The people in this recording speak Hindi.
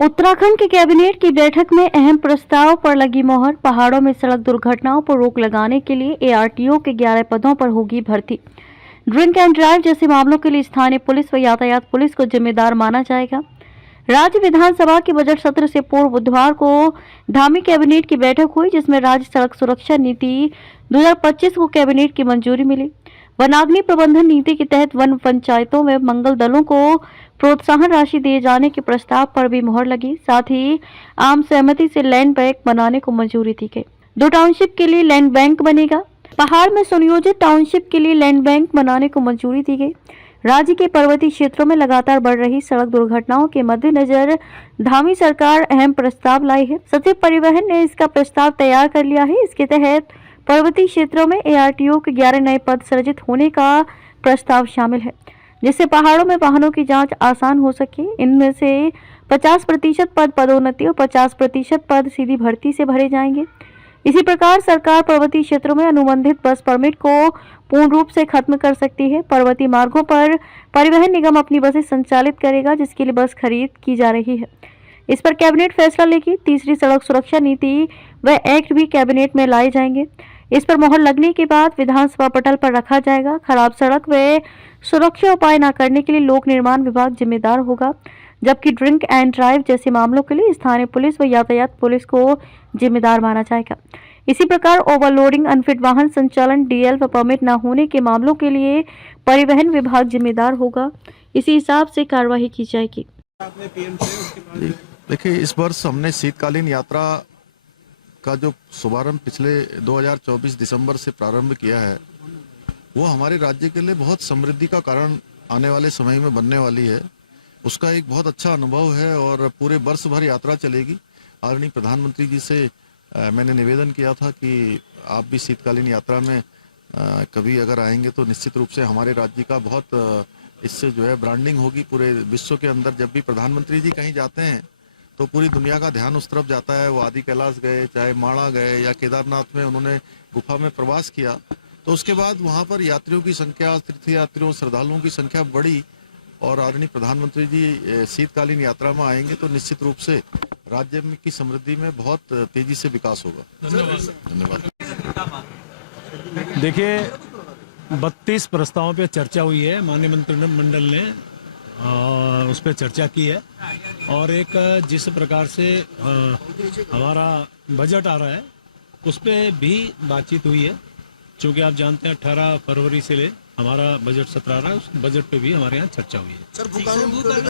उत्तराखंड की कैबिनेट की बैठक में अहम प्रस्ताव पर लगी मोहर। पहाड़ों में सड़क दुर्घटनाओं पर रोक लगाने के लिए एआरटीओ के 11 पदों पर होगी भर्ती। ड्रिंक एंड ड्राइव जैसे मामलों के लिए स्थानीय पुलिस व यातायात पुलिस को जिम्मेदार माना जाएगा। राज्य विधानसभा के बजट सत्र से पूर्व बुधवार को धामी कैबिनेट की बैठक हुई, जिसमें राज्य सड़क सुरक्षा नीति 2025 को कैबिनेट की मंजूरी मिली। वनाग्नि प्रबंधन नीति के तहत वन पंचायतों में मंगल दलों को प्रोत्साहन राशि दिए जाने के प्रस्ताव पर भी मोहर लगी। साथ ही आम सहमति से लैंड बैंक बनाने को मंजूरी दी गई। 2 टाउनशिप के लिए लैंड बैंक बनेगा। पहाड़ में सुनियोजित टाउनशिप के लिए लैंड बैंक बनाने को मंजूरी दी गई। राज्य के पर्वतीय क्षेत्रों में लगातार बढ़ रही सड़क दुर्घटनाओं के मद्देनजर धामी सरकार अहम प्रस्ताव लाई है। सचिव परिवहन ने इसका प्रस्ताव तैयार कर लिया है। इसके तहत पर्वतीय क्षेत्रों में एआरटीओ के 11 नए पद सृजित होने का प्रस्ताव शामिल है, जिससे पहाड़ों में वाहनों की जांच आसान हो सके। इनमें से 50% पद पदोन्नति और 50% पद सीधी भर्ती से भरे जाएंगे। इसी प्रकार सरकार पर्वतीय क्षेत्रों में अनुबंधित बस परमिट को पूर्ण रूप से खत्म कर सकती है। पर्वतीय मार्गों पर परिवहन निगम अपनी बसें संचालित करेगा, जिसके लिए बस खरीद की जा रही है। इस पर कैबिनेट फैसला लेगी। तीसरी सड़क सुरक्षा नीति व एक्ट भी कैबिनेट में लाए जाएंगे। इस पर मोहर लगने के बाद विधानसभा पटल पर रखा जाएगा। खराब सड़क व सुरक्षा उपाय न करने के लिए लोक निर्माण विभाग जिम्मेदार होगा, जबकि ड्रिंक एंड ड्राइव जैसे मामलों के लिए स्थानीय पुलिस व यातायात पुलिस को जिम्मेदार माना जाएगा। इसी प्रकार ओवरलोडिंग, अनफिट वाहन संचालन, डीएल व परमिट न होने के मामलों के लिए परिवहन विभाग जिम्मेदार होगा। इसी हिसाब से कार्रवाई की जाएगी। देखिए, इस वर्ष हमने शीतकालीन यात्रा का जो शुभारंभ पिछले 2024 दिसंबर से प्रारंभ किया है, वो हमारे राज्य के लिए बहुत समृद्धि का कारण आने वाले समय में बनने वाली है। उसका एक बहुत अच्छा अनुभव है और पूरे वर्ष भर यात्रा चलेगी। आदरणीय प्रधानमंत्री जी से मैंने निवेदन किया था कि आप भी शीतकालीन यात्रा में कभी अगर आएंगे तो निश्चित रूप से हमारे राज्य का बहुत इससे जो है ब्रांडिंग होगी पूरे विश्व के अंदर। जब भी प्रधानमंत्री जी कहीं जाते हैं तो पूरी दुनिया का ध्यान उस तरफ जाता है। वो आदि कैलाश गए, चाहे माणा गए या केदारनाथ में उन्होंने गुफा में प्रवास किया, तो उसके बाद वहां पर यात्रियों की संख्या, तीर्थ यात्रियों, श्रद्धालुओं की संख्या बढ़ी और आदरणीय प्रधानमंत्री जी शीतकालीन यात्रा में आएंगे तो निश्चित रूप से राज्य में की समृद्धि में बहुत तेजी से विकास होगा। धन्यवाद। देखिए, 32 प्रस्तावों पे चर्चा हुई है। माननीय मंत्रिमंडल ने उस पर चर्चा की है और एक जिस प्रकार से हमारा बजट आ रहा है उस पर भी बातचीत हुई है। क्योंकि आप जानते हैं 18 फरवरी से हमारा बजट सत्र आ रहा है, उस बजट पे भी हमारे यहाँ चर्चा हुई है।